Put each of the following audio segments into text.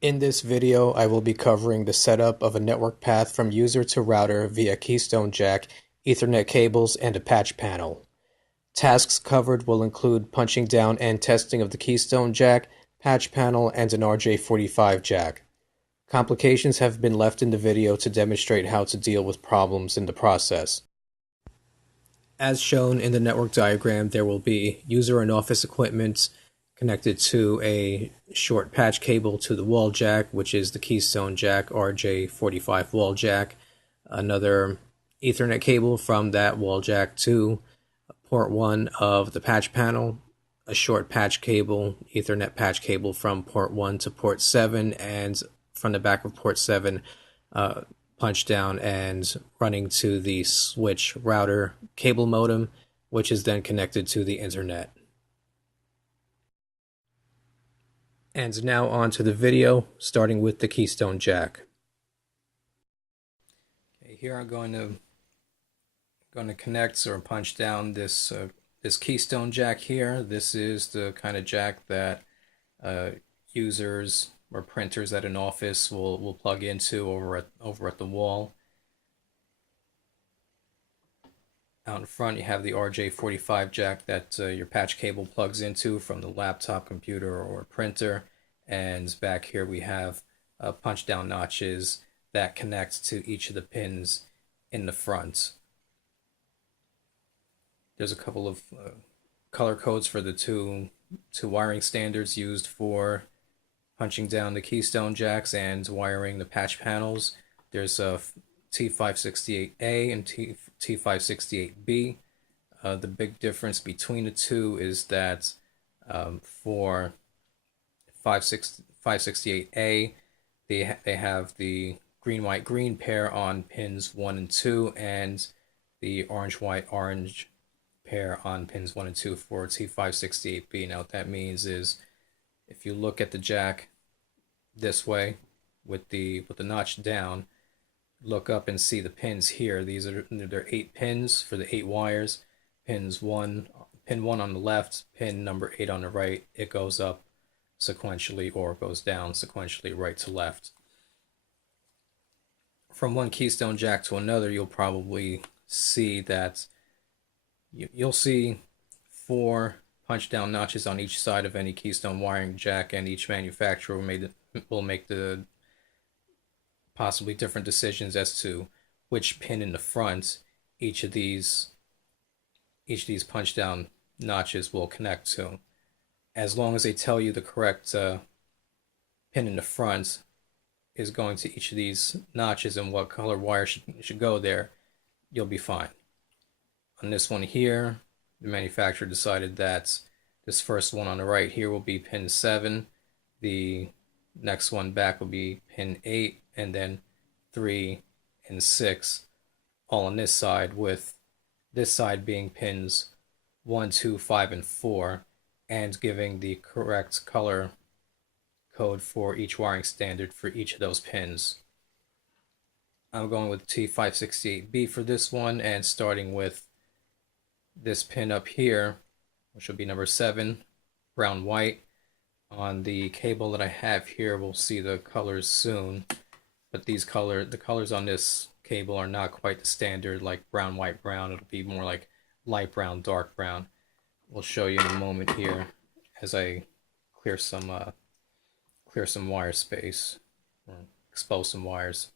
In this video, I will be covering the setup of a network path from user to router via Keystone Jack, Ethernet cables, and a patch panel. Tasks covered will include punching down and testing of the Keystone Jack, patch panel, and an RJ45 Jack. Complications have been left in the video to demonstrate how to deal with problems in the process. As shown in the network diagram, there will be user and office equipment connected to a short patch cable to the wall jack, which is the Keystone Jack RJ45 wall jack, another Ethernet cable from that wall jack to port 1 of the patch panel, a short patch cable, Ethernet patch cable from port 1 to port 7, and from the back of port 7, punch down and running to the switch router cable modem, which is then connected to the internet. And now on to the video, starting with the Keystone Jack. Okay, here I'm going to connect or punch down this Keystone Jack here. This is the kind of jack that users or printers at an office will plug into over at the wall. Out in front you have the RJ45 jack that your patch cable plugs into from the laptop, computer, or printer, and back here we have punch down notches that connect to each of the pins in the front. There's a couple of color codes for the two wiring standards used for punching down the Keystone Jacks and wiring the patch panels. There's a T568A and T568B. The big difference between the two is that for 568A, they have the green, white, green pair on pins 1 and 2, and the orange, white, orange pair on pins 1 and 2 for T568B. Now what that means is if you look at the jack this way with the notch down, look up and see the pins here. They're 8 pins for the 8 wires. Pin 1 on the left, pin number 8 on the right. It goes up sequentially or goes down sequentially right to left. From one Keystone Jack to another, you'll probably see that you'll see 4 punch down notches on each side of any Keystone wiring jack, and each manufacturer will make the possibly different decisions as to which pin in the front each of these punch down notches will connect to. As long as they tell you the correct pin in the front is going to each of these notches and what color wire should go there, you'll be fine. On this one here, the manufacturer decided that this first one on the right here will be pin 7, the next one back will be pin 8, and then 3 and 6 all on this side, with this side being pins 1, 2, 5, and 4, and giving the correct color code for each wiring standard for each of those pins. I'm going with T568B for this one, and starting with this pin up here, which will be number 7, brown, white. On the cable that I have here, we'll see the colors soon, but the colors on this cable are not quite the standard like brown, white, brown. It'll be more like light brown, dark brown. We'll show you in a moment here as I clear some wire space, or expose some wires.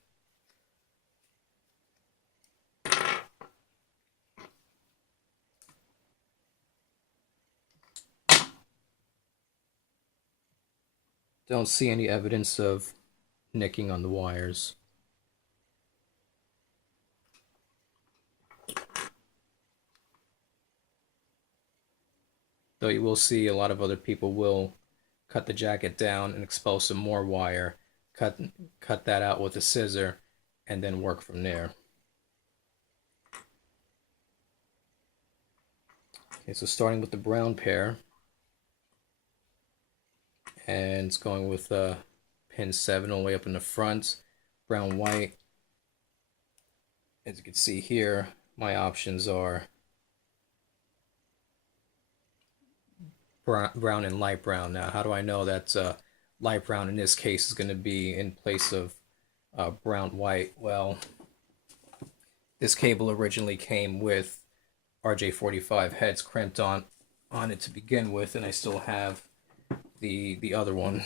Don't see any evidence of nicking on the wires. Though you will see a lot of other people will cut the jacket down and expose some more wire, cut that out with a scissor, and then work from there. Okay, so starting with the brown pair, and it's going with pin 7 all the way up in the front, brown, white. As you can see here, my options are brown and light brown. Now, how do I know that light brown in this case is going to be in place of brown white. Well, this cable originally came with RJ45 heads crimped on it to begin with, and I still have the other one,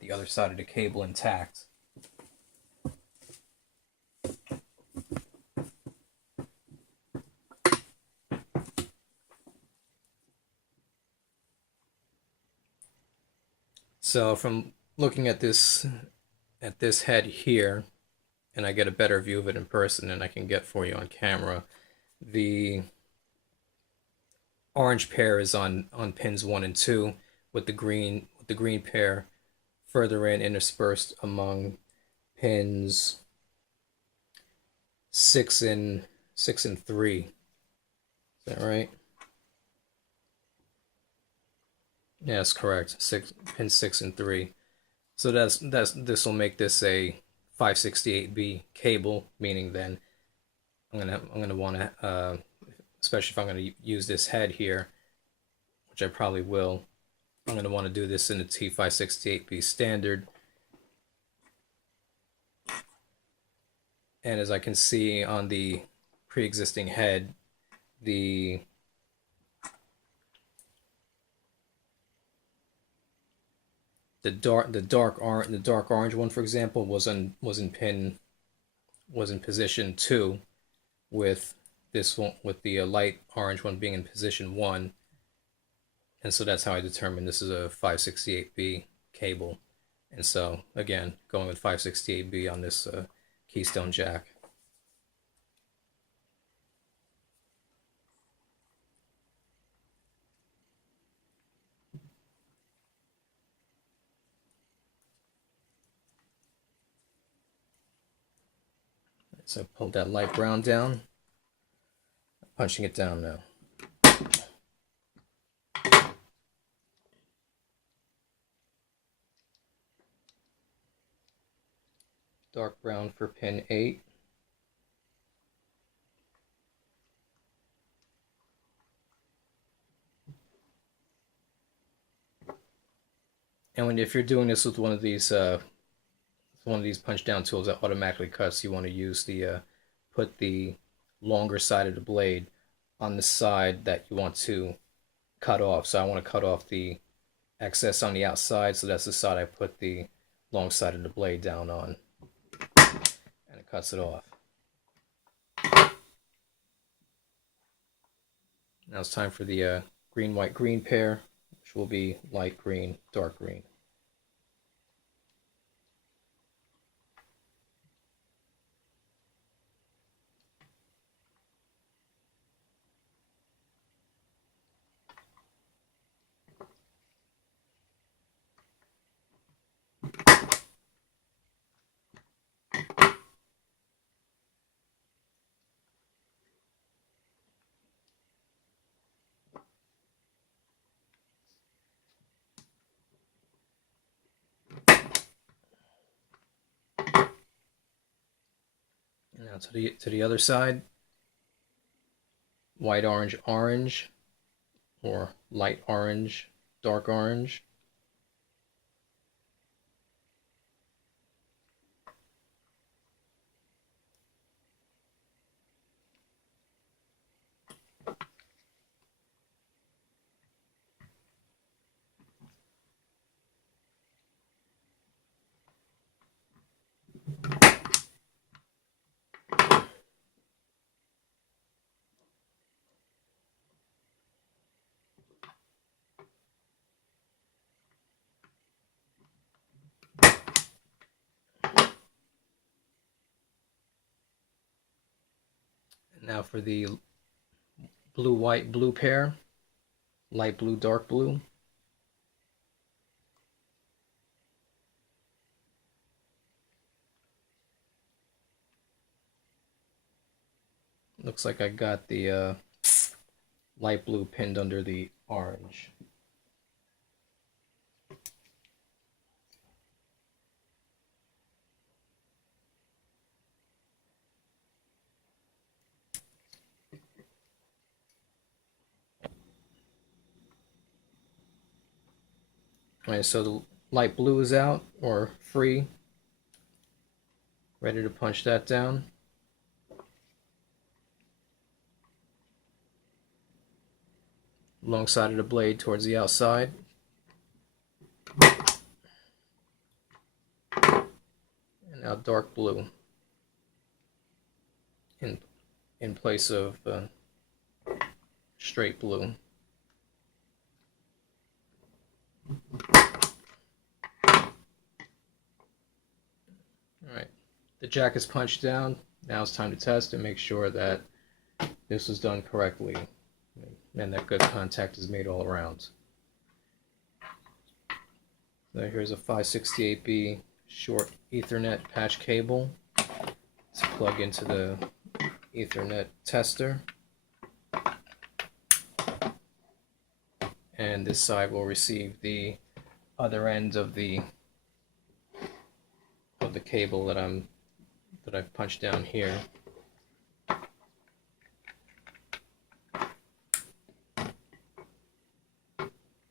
the other side of the cable intact. So from looking at this head here, and I get a better view of it in person than I can get for you on camera, the orange pair is on pins 1 and 2, with the green pair further in, interspersed among pins 6 and 3. Is that right? Yes, correct. Pins 6 and 3. So this will make this a 568B cable, meaning then I'm gonna want to, especially if I'm gonna use this head here, which I probably will, I'm gonna want to do this in the T568B standard. And as I can see on the pre-existing head, the dark orange one, for example, was in position 2, with this one, with the light orange one being in position 1, and so that's how I determined this is a 568B cable. And so again, going with 568B on this Keystone Jack. So pull that light brown down, punching it down now. Dark brown for pin 8. And if you're doing this with one of these punch down tools that automatically cuts, you want to use the put the longer side of the blade on the side that you want to cut off. So I want to cut off the excess on the outside, so that's the side I put the long side of the blade down on, and it cuts it off. Now it's time for the green, white, green pair, which will be light green, dark green. Now to the other side, white, orange, orange, or light orange, dark orange. Now for the blue, white, blue pair, light blue, dark blue. Looks like I got the light blue pinned under the orange. Alright, so light blue is out or free, ready to punch that down. Long side of the blade towards the outside. And now dark blue in place of straight blue. Alright, the jack is punched down. Now it's time to test and make sure that this was done correctly and that good contact is made all around. So here's a 568B short Ethernet patch cable. Let's plug into the Ethernet tester. And this side will receive the other end of the cable that I've punched down here.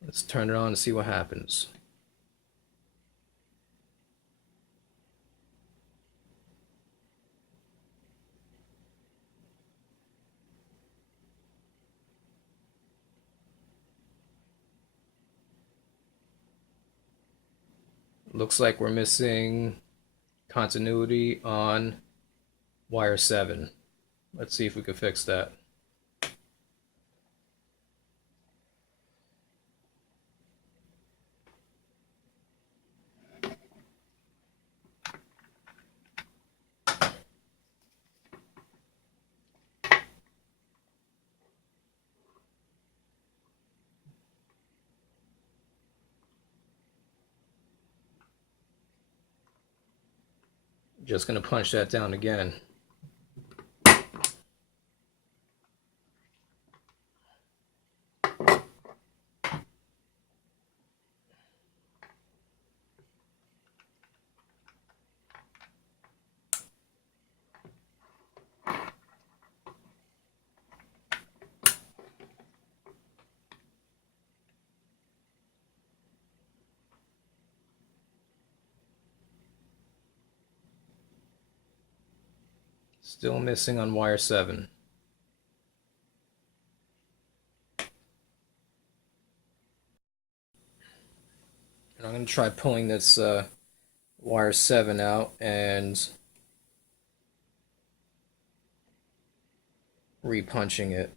Let's turn it on and see what happens. Looks like we're missing continuity on wire 7. Let's see if we can fix that. Just going to punch that down again. Still missing on wire 7. And I'm going to try pulling this wire 7 out and repunching it.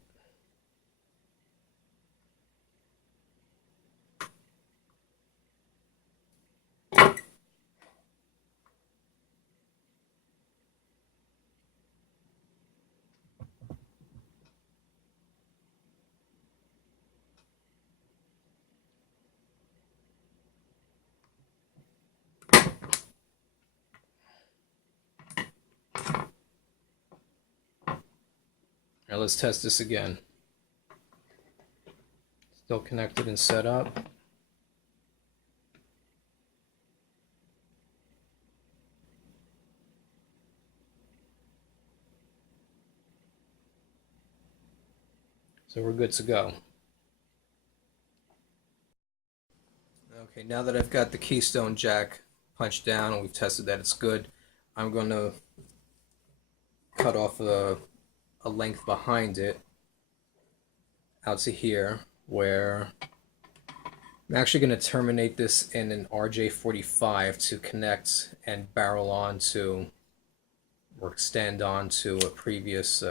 Now let's test this again. Still connected and set up. So we're good to go. Okay, now that I've got the Keystone Jack punched down and we've tested that it's good, I'm going to cut off a length behind it out to here, where I'm actually going to terminate this in an RJ45 to connect and barrel onto or extend onto a previous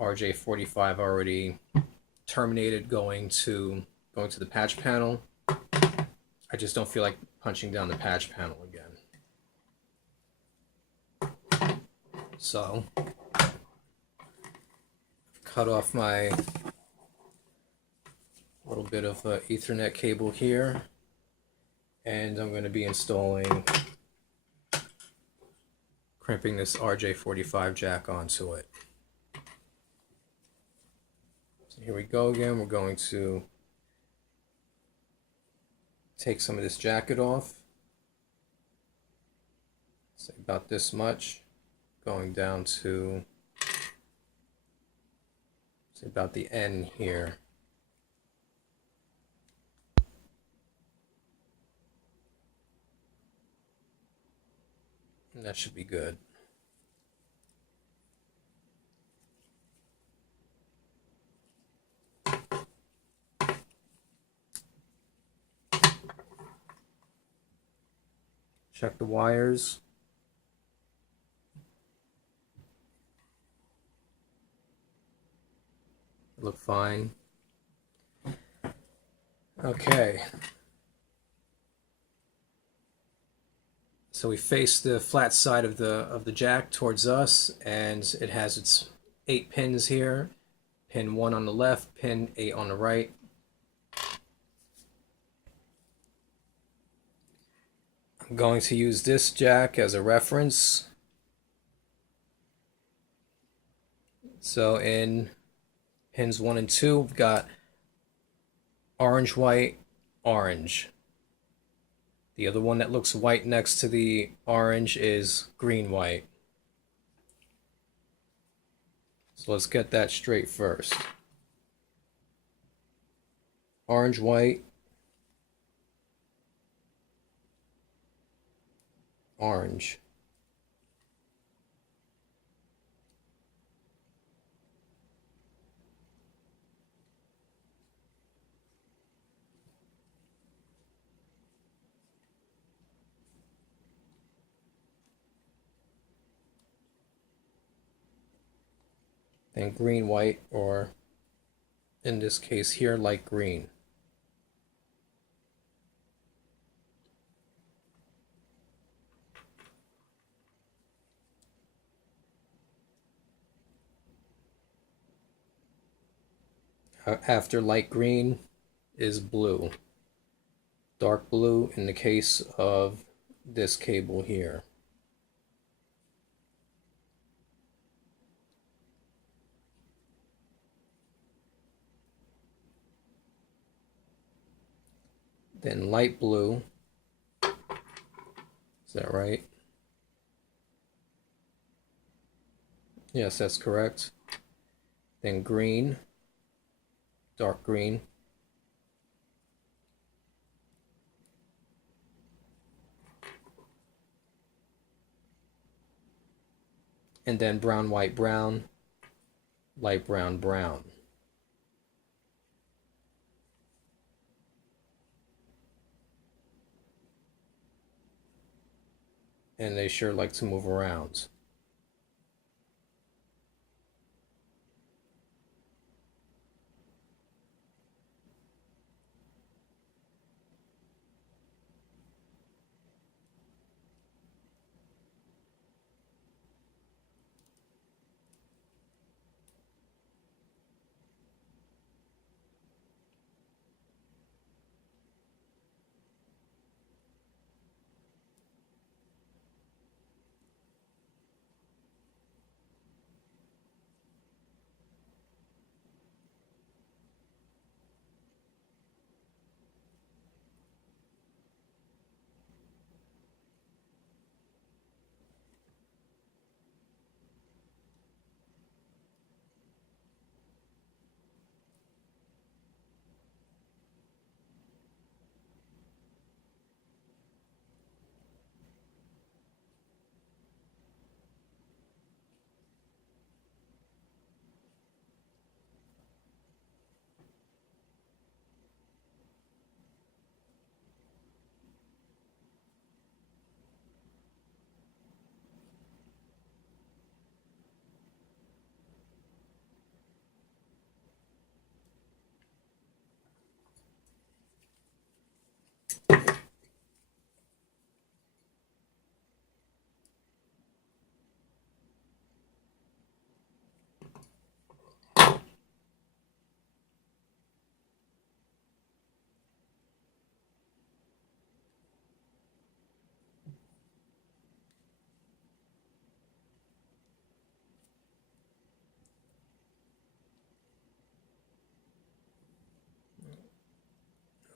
RJ45 already terminated going to the patch panel. I just don't feel like punching down the patch panel again. So cut off my little bit of Ethernet cable here, and I'm going to be installing, crimping this RJ45 jack onto it. So here we go again. We're going to take some of this jacket off, say about this much, going down to say about the end here. And that should be good. Check the wires. Look fine. Okay. So we face the flat side of the jack towards us, and it has its 8 pins here. Pin 1 on the left, pin 8 on the right. I'm going to use this jack as a reference. So in pins 1 and 2, we've got orange, white, orange. The other one that looks white next to the orange is green, white. So let's get that straight first. Orange, white, orange. Then green, white, or in this case here, light green. After light green is blue. Dark blue in the case of this cable here. Then light blue. Is that right? Yes, that's correct. Then green, dark green. And then brown, white, brown, light brown, brown. And they sure like to move around.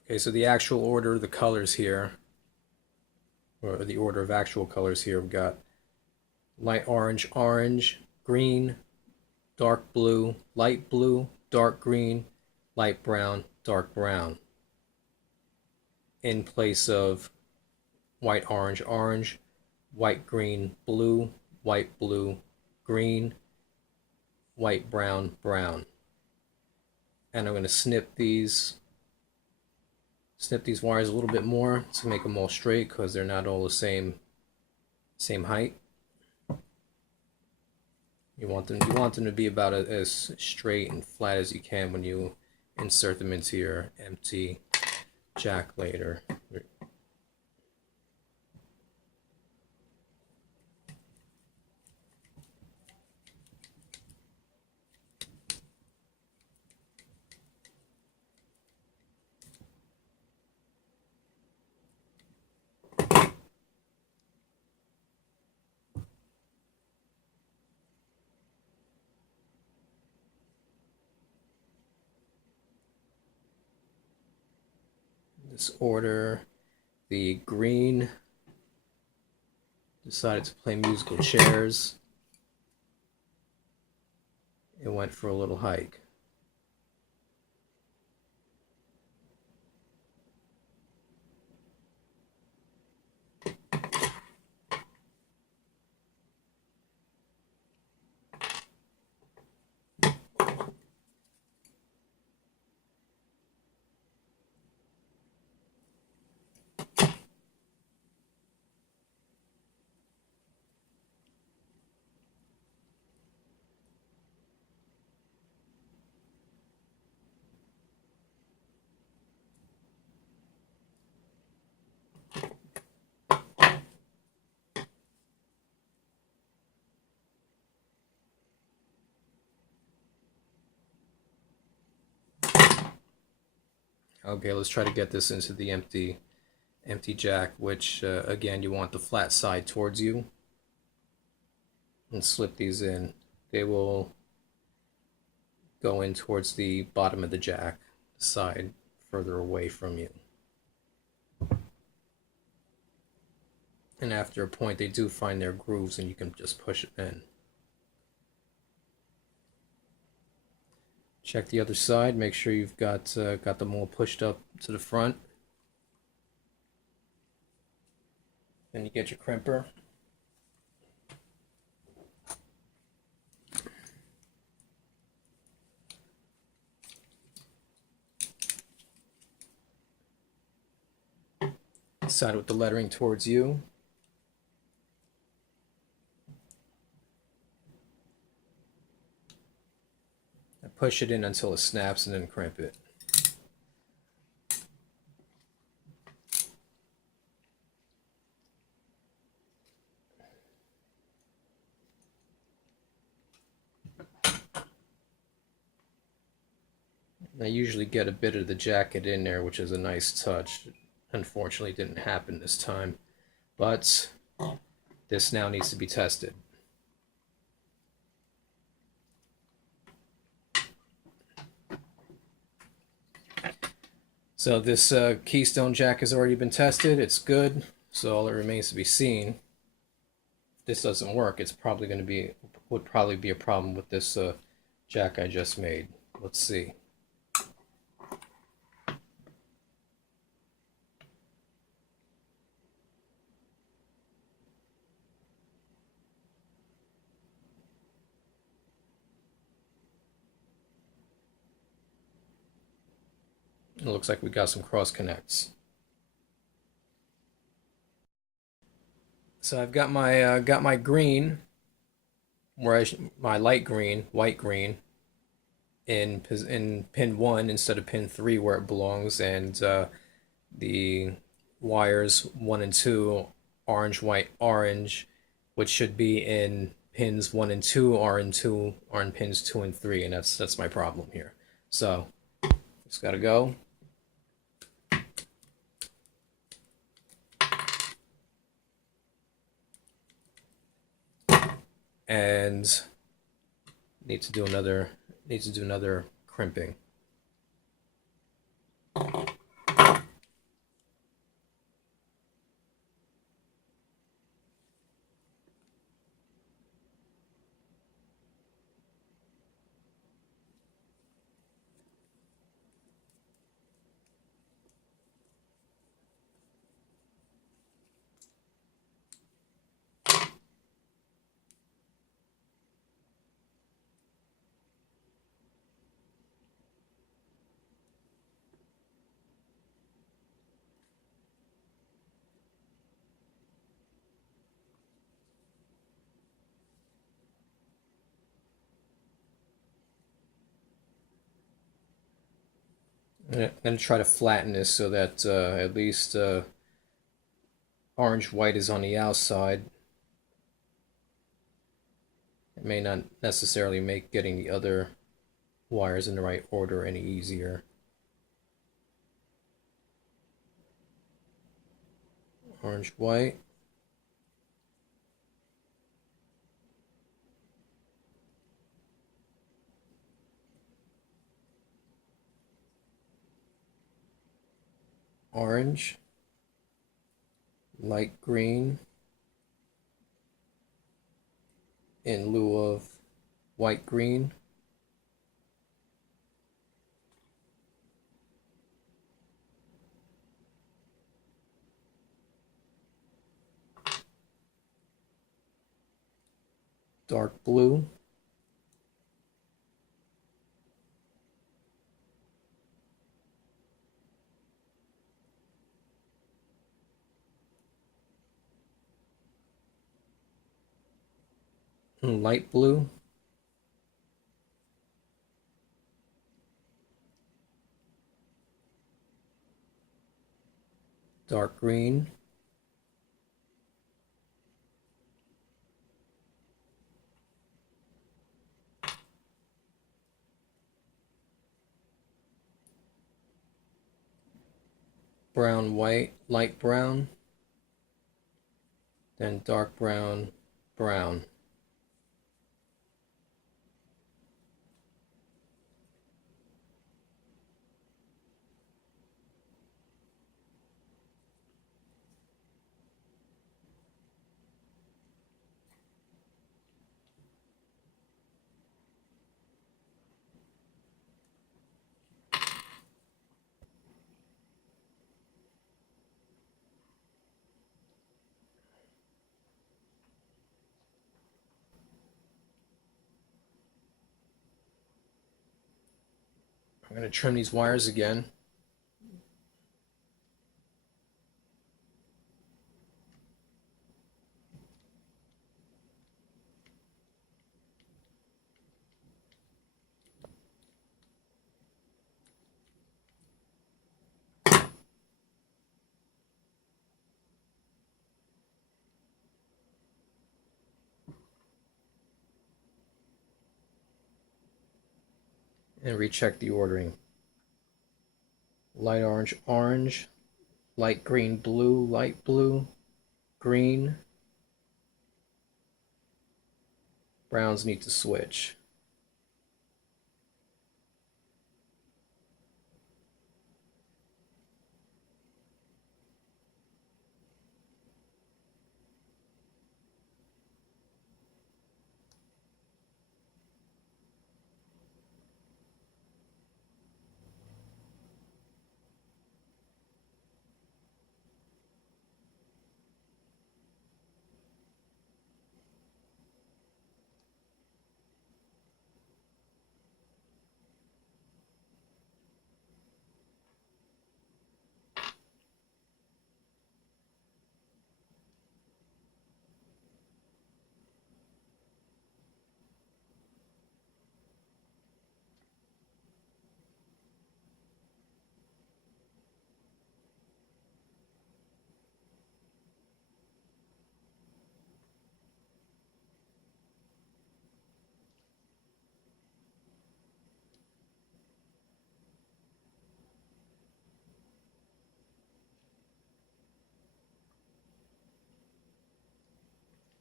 Okay, so the actual order of the colors here, or the order of actual colors here, we've got light orange, orange, green, dark blue, light blue, dark green, light brown, dark brown. In place of white, orange, orange, white, green, blue, white, blue, green, white, brown, brown. And I'm going to snip these wires a little bit more to make them all straight, because they're not all the same height. You want them to be about as straight and flat as you can when you insert them into your empty jack later. This order, the green decided to play musical chairs. It went for a little hike. Okay, let's try to get this into the empty jack, which again, you want the flat side towards you, and slip these in. They will go in towards the bottom of the jack, side further away from you. And after a point, they do find their grooves, and you can just push it in. Check the other side. Make sure you've got them all pushed up to the front. Then you get your crimper. Side with the lettering towards you. Push it in until it snaps, and then crimp it. I usually get a bit of the jacket in there, which is a nice touch. Unfortunately, it didn't happen this time, but this now needs to be tested. So this Keystone Jack has already been tested. It's good. So all that remains to be seen. If this doesn't work, it's probably going to would probably be a problem with this jack I just made. Let's see. It looks like we got some cross connects. So I've got my green, my light green, white green, in pin 1 instead of pin 3 where it belongs, and the wires 1 and 2, orange, white, orange, which should be in pins 1 and 2 are in pins 2 and 3, and that's my problem here. So just gotta go. And need to do another crimping. I'm going to try to flatten this so that at least orange white is on the outside. It may not necessarily make getting the other wires in the right order any easier. Orange white. Orange. Light green in lieu of white green. Dark blue. And light blue. Dark green. Brown white, light brown. Then dark brown, brown. I'm going to trim these wires again. And recheck the ordering. Light orange, orange, light green, blue, light blue, green. Browns need to switch.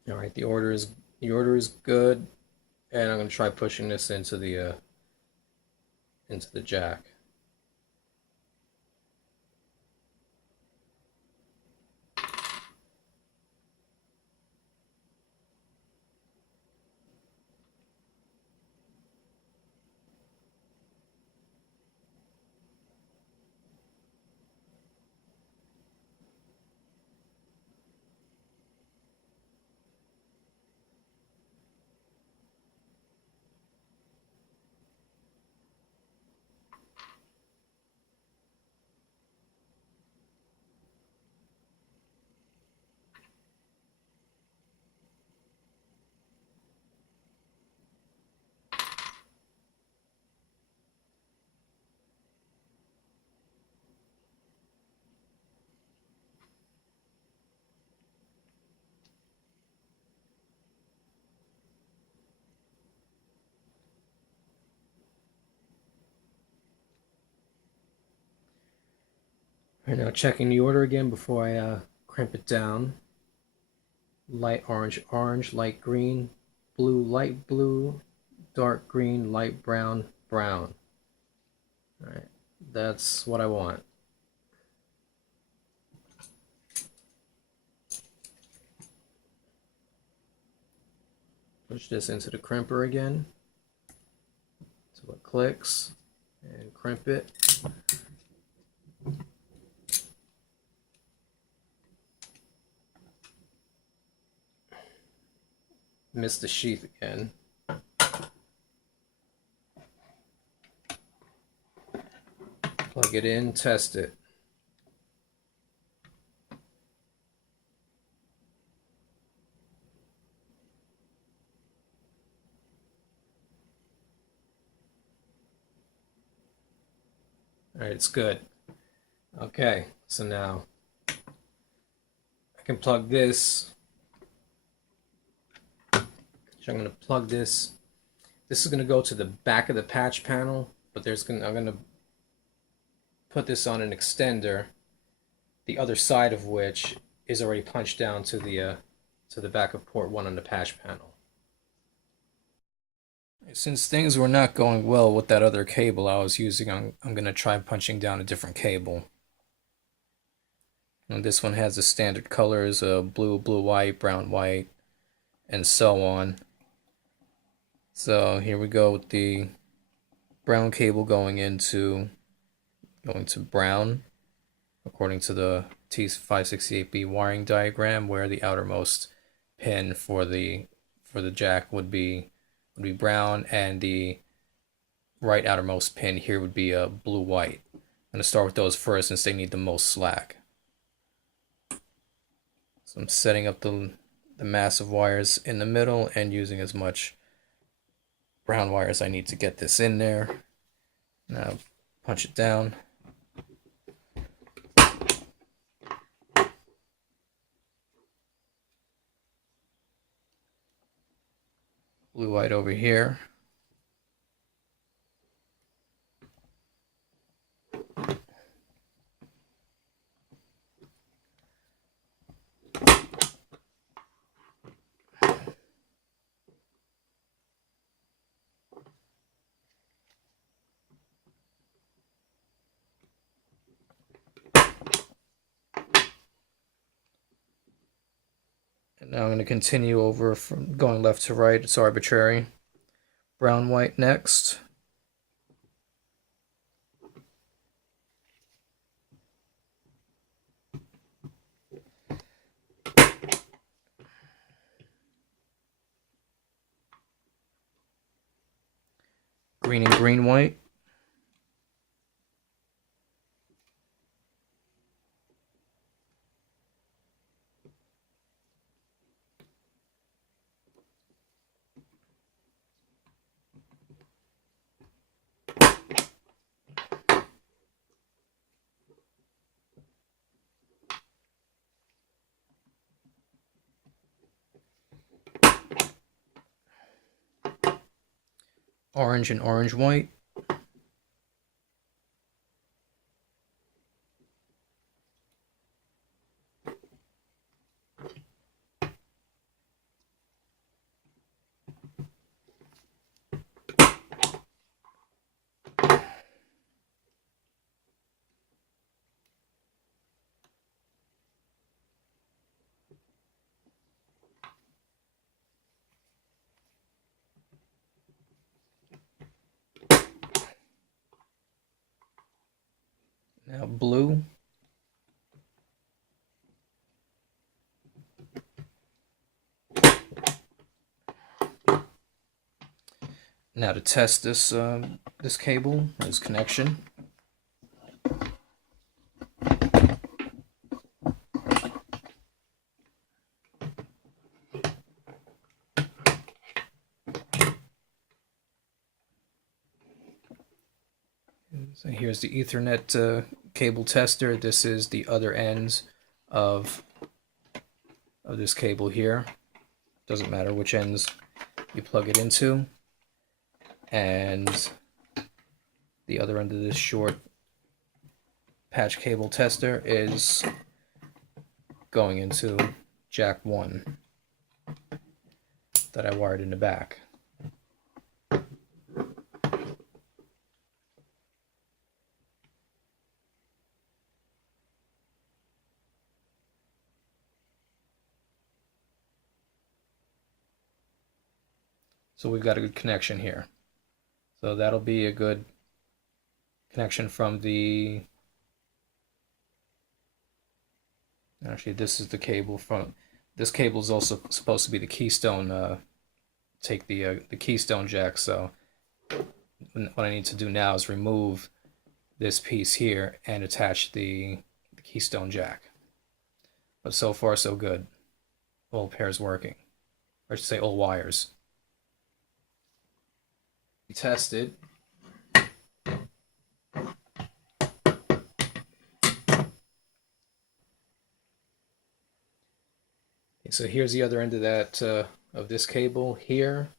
All right, the order is good, and I'm going to try pushing this into the jack. Right now, checking the order again before I crimp it down. Light orange, orange, light green, blue, light blue, dark green, light brown, brown. All right, that's what I want. Push this into the crimper again so it clicks, and crimp it. Missed the sheath again. Plug it in, test it. Alright, it's good. Okay, so now I can plug this. So I'm going to plug this. This is going to go to the back of the patch panel, but I'm going to put this on an extender, the other side of which is already punched down to the back of port 1 on the patch panel. Since things were not going well with that other cable I was using, I'm going to try punching down a different cable. And this one has the standard colors of blue, blue, white, brown, white, and so on. So here we go with the brown cable going to brown, according to the T568B wiring diagram, where the outermost pin for the jack would be brown, and the right outermost pin here would be a blue white. I'm going to start with those first since they need the most slack. So I'm setting up the mass of wires in the middle and using as much brown wire as I need to get this in there. Now punch it down. Blue white over here. And now I'm going to continue over from going left to right. It's arbitrary. Brown white next. Green and green white. Orange and orange white. Now blue. Now to test this cable, this connection. So here's the Ethernet cable tester. This is the other ends of this cable here. Doesn't matter which ends you plug it into. And the other end of this short patch cable tester is going into jack 1 that I wired in the back. So we've got a good connection here. So that'll be a good connection from the, actually this is the cable from, this cable is also supposed to be the Keystone, take the Keystone Jack. So what I need to do now is remove this piece here and attach the Keystone Jack. But so far so good. All pairs working. Or I should say all wires. Tested. So here's the other end of that of this cable here.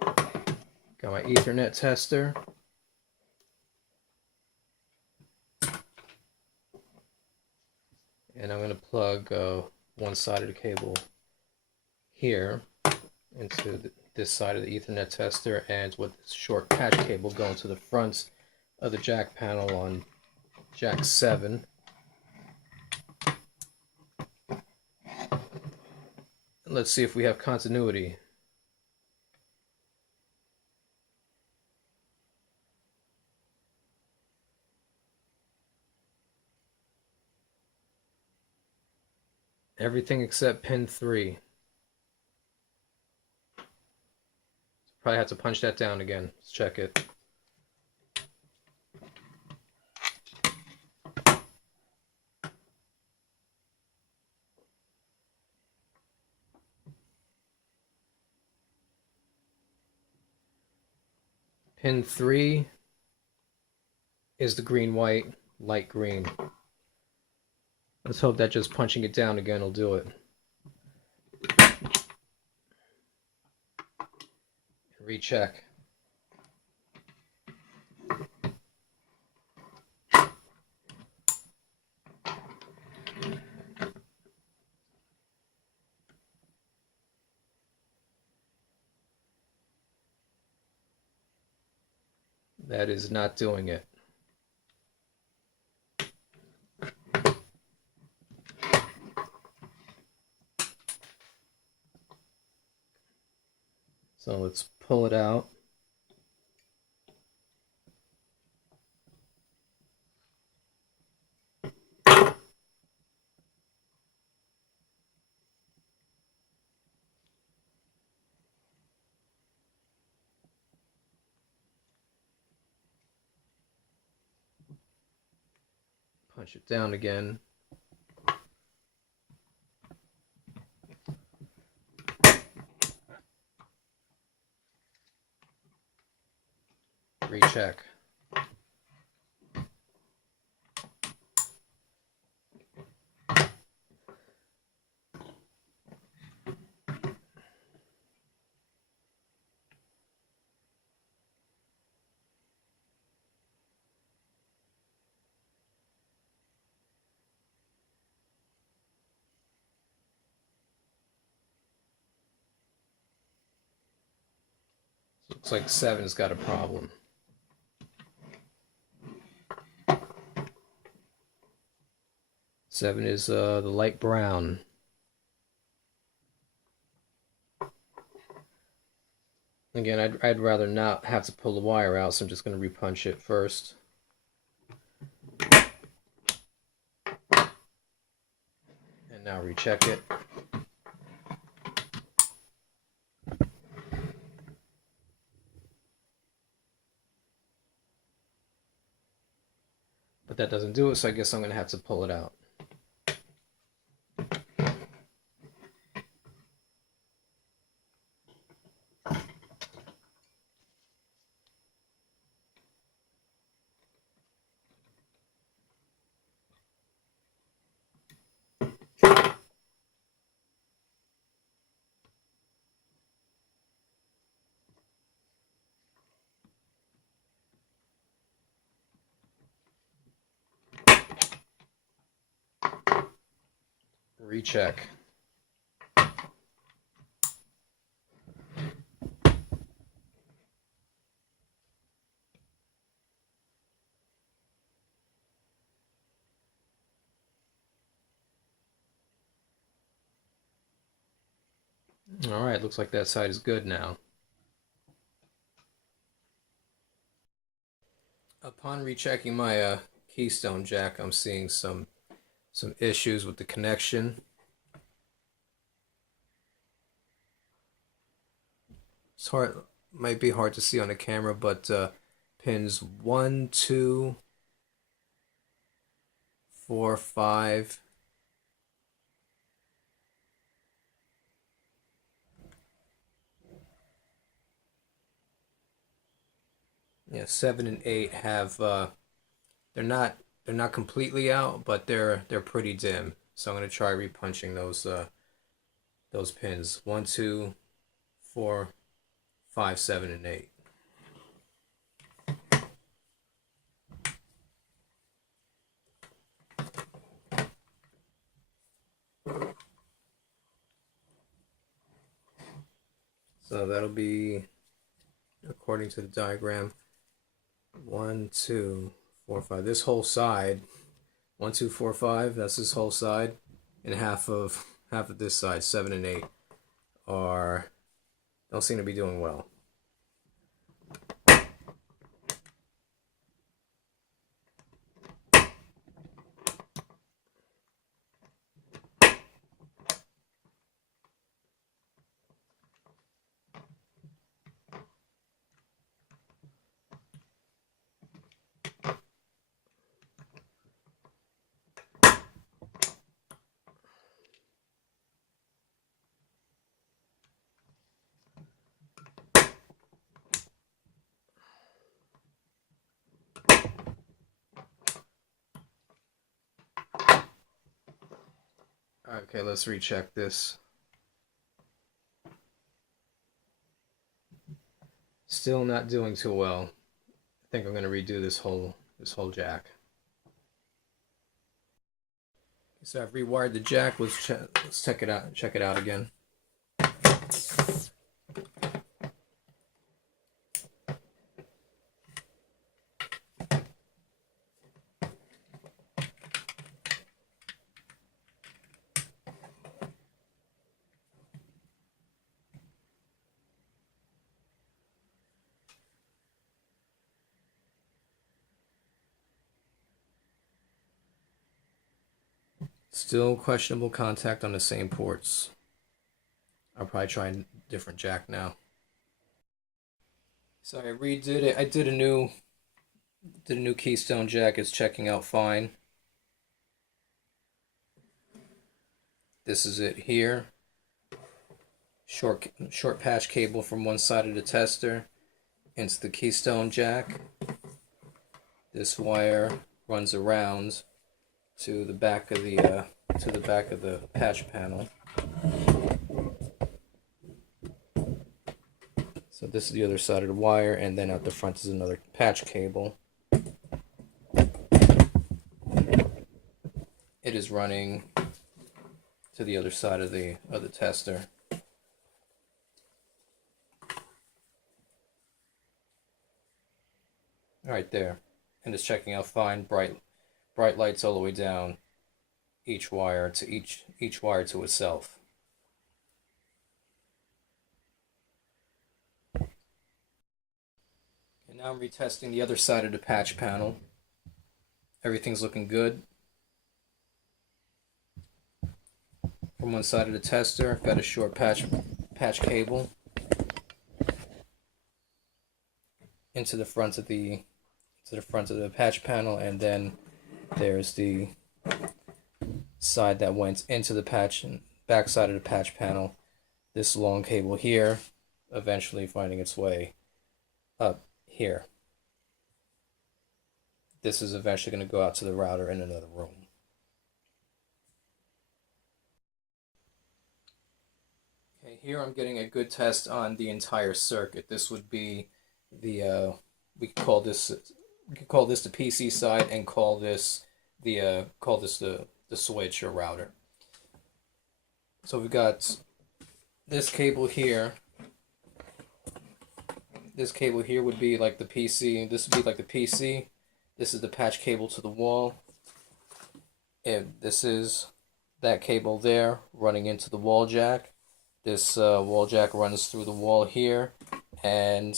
Got my Ethernet tester. And I'm going to plug one side of the cable here into this side of the Ethernet tester, and with this short patch cable going to the front of the jack panel on jack 7. And let's see if we have continuity. Everything except pin 3. Probably have to punch that down again. Let's check it. Pin 3 is the green-white, light green. Let's hope that just punching it down again will do it. Recheck. That is not doing it. So let's pull it out. Punch it down again. Recheck. Looks like 7's got a problem. Seven is the light brown. Again, I'd rather not have to pull the wire out, so I'm just going to repunch it first. And now recheck it. But that doesn't do it, so I guess I'm going to have to pull it out. recheck. All right, looks like that side is good now. Upon rechecking my Keystone Jack, I'm seeing some issues with the connection. It's hard, might be hard to see on the camera, but pins 1, 2, 4, 5. Yeah, 7 and 8 have they're not completely out, but they're pretty dim. So I'm gonna try repunching those pins 1, 2, 4, 5, 7, and 8. So that'll be, according to the diagram, 1, 2, 4, 5. This whole side, 1, 2, 4, 5. That's this whole side, and half of this side, 7 and 8, don't seem to be doing well. Okay, let's recheck this. Still not doing too well. I think I'm going to redo this whole jack. So I've rewired the jack. Let's check it out. Check it out again. Still questionable contact on the same ports. I'll probably try a different jack now. So I redid it. I did a new Keystone Jack. It's checking out fine. This is it here. Short patch cable from one side of the tester into the Keystone Jack. This wire runs around to the back of the patch panel. So this is the other side of the wire, and then at the front is another patch cable. It is running to the other side of the tester. Right there, and it's checking out fine. Bright lights all the way down each wire to itself. And now I'm retesting the other side of the patch panel. Everything's looking good. From one side of the tester, I've got a short patch cable into the front of the patch panel, and then there's the side that went into the back side of the patch panel. This long cable here, eventually finding its way up here. This is eventually going to go out to the router in another room. Okay, here I'm getting a good test on the entire circuit. This would be the we could call this the PC side, and call this the switch or router. So we've got this cable here. This cable here would be like the PC. This would be like the PC. This is the patch cable to the wall. And this is that cable there running into the wall jack. This wall jack runs through the wall here, and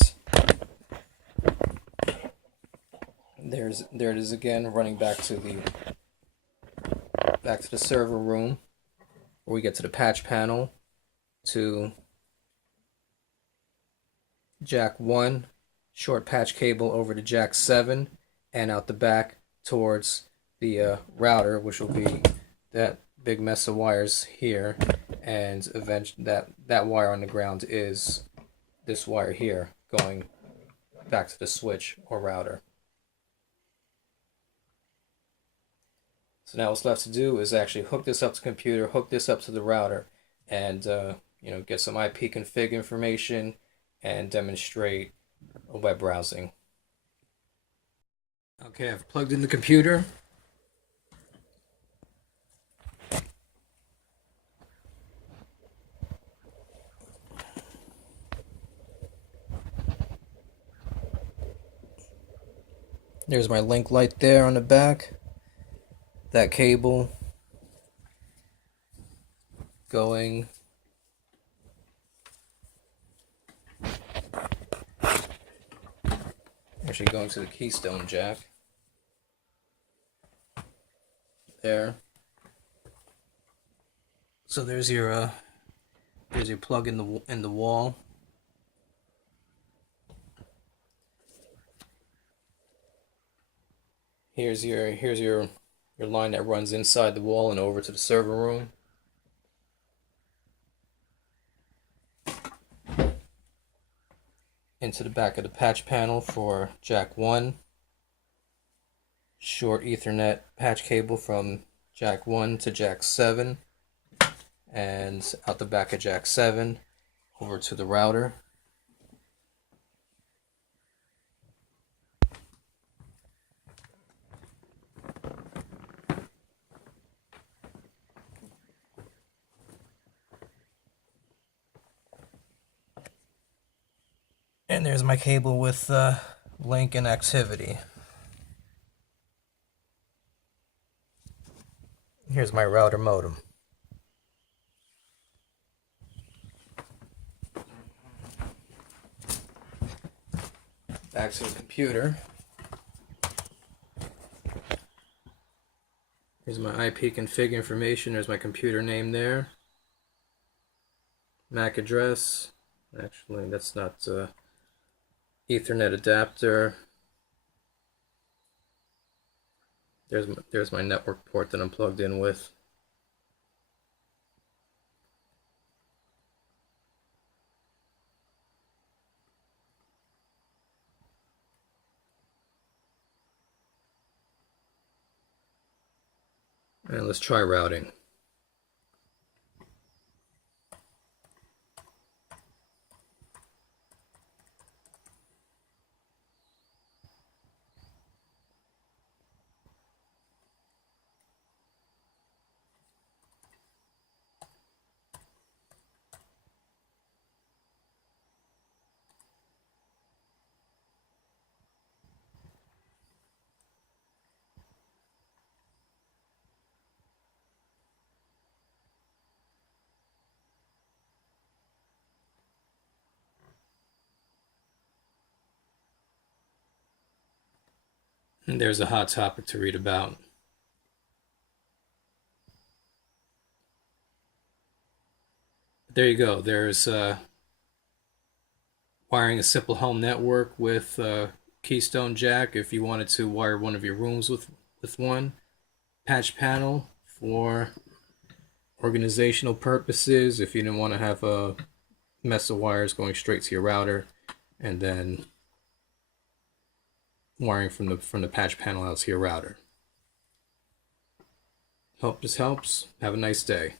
there it is again, running back to the server room, where we get to the patch panel, to jack 1, short patch cable over to jack 7, and out the back towards the router, which will be that big mess of wires here, and eventually that wire on the ground is this wire here going back to the switch or router. So now what's left to do is actually hook this up to the computer, hook this up to the router, and get some IP config information and demonstrate a web browsing. Okay, I've plugged in the computer. There's my link light there on the back. That cable going to the Keystone Jack. There. So there's your plug in the wall. Here's your line that runs inside the wall and over to the server room. Into the back of the patch panel for jack 1. Short Ethernet patch cable from jack 1 to jack 7. And out the back of jack 7 over to the router. And there's my cable with link and activity. Here's my router modem. Back to the computer. Here's my IP config information. There's my computer name there. MAC address. Actually, that's not Ethernet adapter. There's my network port that I'm plugged in with. And let's try routing. And there's a hot topic to read about. There you go. There's wiring a simple home network with Keystone Jack if you wanted to wire one of your rooms with one. Patch panel for organizational purposes if you didn't want to have a mess of wires going straight to your router, and then wiring from the patch panel out to your router. Hope this helps. Have a nice day.